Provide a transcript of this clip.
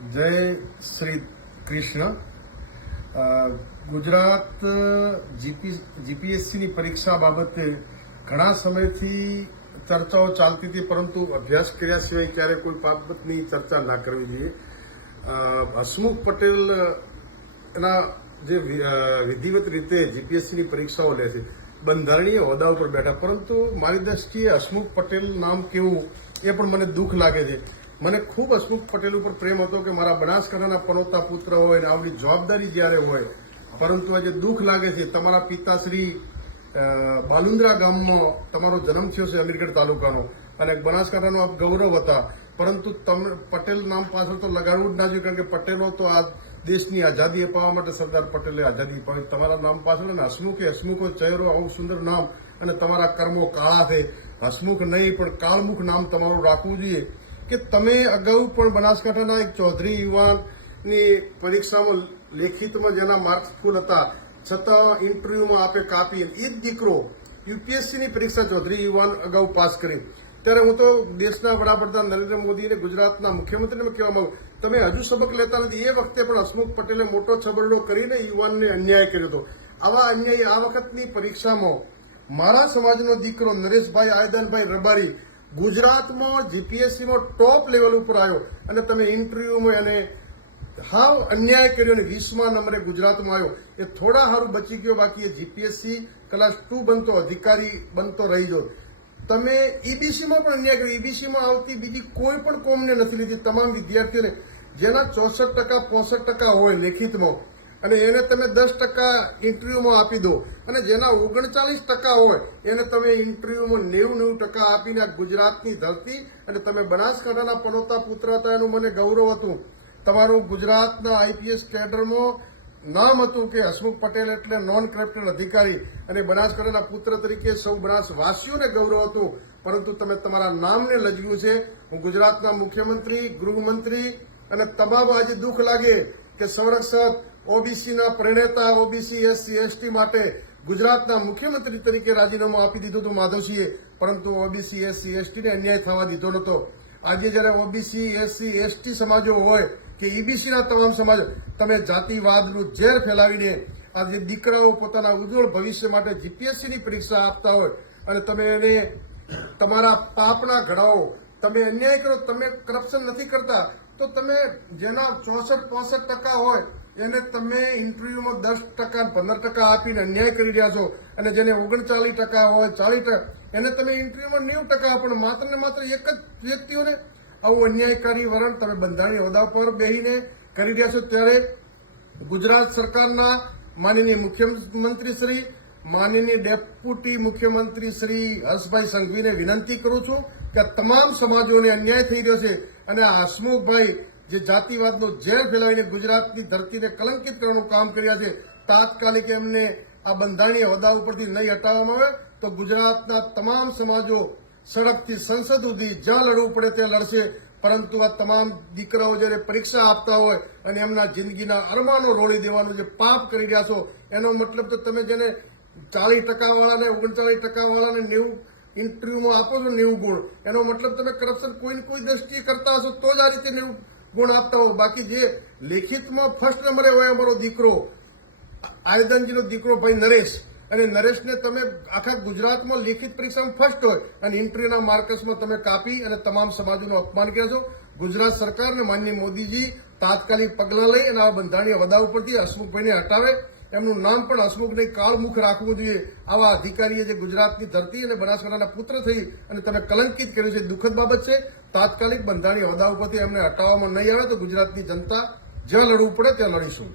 જય શ્રી કૃષ્ણ. ગુજરાત જીપીએસસીની પરીક્ષા બાબતે ઘણા સમયથી ચર્ચાઓ ચાલતી હતી, પરંતુ અભ્યાસ કર્યા સિવાય ક્યારે કોઈ બાબતની ચર્ચા ના કરવી જોઈએ. હસમુખ પટેલ એના જે વિધિવત રીતે જીપીએસસીની પરીક્ષાઓ લે છે, બંધારણીય હોદ્દા ઉપર બેઠા, પરંતુ મારી દ્રષ્ટિએ હસમુખ પટેલ નામ કેવું એ પણ મને દુઃખ લાગે છે. મને ખૂબ હસમુખ પટેલ ઉપર પ્રેમ હતો કે મારા બનાસકાંઠાના પનોતા પુત્ર હોય ને આવડી જવાબદારી જ્યારે હોય, પરંતુ આજે દુઃખ લાગે છે. તમારા પિતાશ્રી બાલુંદ્રા ગામમાં તમારો જન્મ થયો છે, અમીરગઢ તાલુકાનો, અને બનાસકાંઠાનો આપ ગૌરવ હતા, પરંતુ તમે પટેલ નામ પાછળ તો લગાડવું જ ના જોઈએ, કારણ કે પટેલો તો આ દેશની આઝાદી અપાવવા માટે સરદાર પટેલે આઝાદી અપાવી. તમારા નામ પાછળ અને હસમુખો ચહેરો, આવું સુંદર નામ, અને તમારા કર્મો કાળા છે. હસમુખ નહીં પણ કાળમુખ નામ તમારું રાખવું જોઈએ. કે તમે અગાઉ પણ બનાસકાંઠાના એક ચૌધરી યુવાનની પરીક્ષામાં લેખિતમાં જેના માર્ક્સ ફૂલ હતા, છતાં ઇન્ટરવ્યુમાં આપે કાપી, એ જ દીકરો યુપીએસસીની પરીક્ષા ચૌધરી યુવાન અગાઉ પાસ કરી. ત્યારે હું તો દેશના વડાપ્રધાન નરેન્દ્ર મોદી અને ગુજરાતના મુખ્યમંત્રીને કહેવા માંગુ, તમે હજુ સબક લેતા નથી. એ વખતે પણ હસમુખ પટેલે મોટો છબરડો કરીને યુવાનને અન્યાય કર્યો હતો. આવા અન્યાય આ વખતની પરીક્ષામાં મારા સમાજનો દીકરો નરેશભાઈ આયદાનભાઈ રબારી ગુજરાતમાં જીપીએસસીમાં ટોપ લેવલ ઉપર આવ્યો, અને તમે ઇન્ટરવ્યુમાં એને હાવ અન્યાય કર્યો અને 20મા નંબરે ગુજરાતમાં આવ્યો. એ થોડા સારું બચી ગયો, બાકી એ જીપીએસસી ક્લાસ 2 બનતો, અધિકારી બનતો રહી ગયો. તમે ઈબીસીમાં પણ અન્યાય કર્યો. ઈબીસીમાં આવતી બીજી કોઈ પણ કોમને નથી લીધી. તમામ વિદ્યાર્થીઓને જેના 64% 65% હોય લેખિતમાં, અને એને તમે 10% ઇન્ટરવ્યુમાં આપી દો, અને જેના 39% હોય એને તમે ઇન્ટરવ્યુમાં 90% આપીને આ ગુજરાતની ધરતી, અને તમે બનાસકાંઠાના પનોતા પુત્ર હતા એનું મને ગૌરવ હતું. તમારું ગુજરાતના આઈપીએસ કેડરમાં નામ હતું કે હસમુખ પટેલ એટલે નોન કરપ્ટેડ અધિકારી, અને બનાસકાંઠાના પુત્ર તરીકે સૌ બનાસવાસીઓને ગૌરવ હતું, પરંતુ તમે તમારા નામને લજવ્યું છે. હું ગુજરાતના મુખ્યમંત્રી, ગૃહમંત્રી અને તમામ આજે દુઃખ લાગે કે સંરક્ષક ઓબીસીના પ્રણેતા, ઓબીસી એસસી એસટી માટે ગુજરાતના મુખ્યમંત્રી તરીકે રાજીનામું આપી દીધું હતું માધવસિંહે, પરંતુ ઓબીસી એસસી એસટીને અન્યાય થવા દીધો નહોતો. આજે જયારે ઓબીસી એસસી એસટી સમાજો હોય કે ઈબીસીના તમામ સમાજો, તમે જાતિવાદનું ઝેર ફેલાવીને આજે દીકરાઓ પોતાના ઉજ્જવળ ભવિષ્ય માટે જીપીએસસીની પરીક્ષા આપતા હોય, અને તમે એને તમારા પાપના ઘડાઓ તમે અન્યાય કરો. તમે કરપ્શન નથી કરતા, તો તમે જેના 64-65% હોય એને તમે ઇન્ટરવ્યુમાં 10% 15% આપીને અન્યાય કરી રહ્યા છો, અને જેને 39% હોય 40% એને તમે ઇન્ટરવ્યુમાં 90% આપો. માત્ર ને માત્ર એક જ વ્યક્તિઓને આવું અન્યાયકારી વલણ તમે બંધારણીય હોદ્દા પર બેહીને કરી રહ્યા છો. ત્યારે ગુજરાત સરકારના માનનીય મુખ્યમંત્રી શ્રી, માનનીય ડેપ્યુટી મુખ્યમંત્રી શ્રી હર્ષભાઈ સંઘવીને વિનંતી કરું છું કે તમામ સમાજોને અન્યાય થઈ રહ્યો છે, અને આ હસમુખભાઈ જે જાતિવાદનો ઝેર ફેલાવીને ગુજરાતની ધરતીને કલંકિત કરવાનું કામ કર્યા છે, તાત્કાલિક એમને આ બંધારણીય હોદ્દા ઉપરથી નહીં હટાવવામાં આવે તો ગુજરાતના તમામ સમાજો સડકથી સંસદ સુધી જ્યાં લડવું પડે ત્યાં લડશે. પરંતુ આ તમામ દીકરાઓ જ્યારે પરીક્ષા આપતા હોય અને એમના જિંદગીના અરમાનો રોળી દેવાનું જે પાપ કરી રહ્યા છો, એનો મતલબ તો તમે જેને 40% વાળાને 39% વાળાને 90 ઇન્ટરવ્યુમાં આપો છો 90 ગુણ, એનો મતલબ તમે કરપ્શન કોઈ દ્રષ્ટિએ કરતા હશો તો જ આ રીતે 90 ગુણ આપતા હો. બાકી જે લેખિતમાં ફર્સ્ટ નંબરે હોય અમારો દીકરો આયદાનજીનો દીકરો ભાઈ નરેશ, અને નરેશને તમે આખા ગુજરાતમાં લેખિત પરીક્ષામાં ફર્સ્ટ હોય અને ઇન્ટરવ્યુના માર્કસમાં તમે કાપી અને તમામ સમાજોનું અપમાન કર્યા છો. ગુજરાત સરકારને માનનીય મોદીજી તાત્કાલિક પગલાં લઈ અને આ બંધારણીય હોદ્દા ઉપરથી હસમુખભાઈને હટાવે. એમનું નામ પણ હસમુખ નહીં કાળમુખ રાખવું જોઈએ. આવા અધિકારીએ જે ગુજરાતની ધરતી અને બનાસકાંઠાના પુત્ર થઈ અને તમે કલંકિત કર્યું છે, દુઃખદ બાબત છે. તાત્કાલિક બંધારણીય હોદ્દા ઉપરથી એમને હટાવવામાં નહીં આવે તો ગુજરાતની જનતા જ્યાં લડવું પડે ત્યાં લડીશું.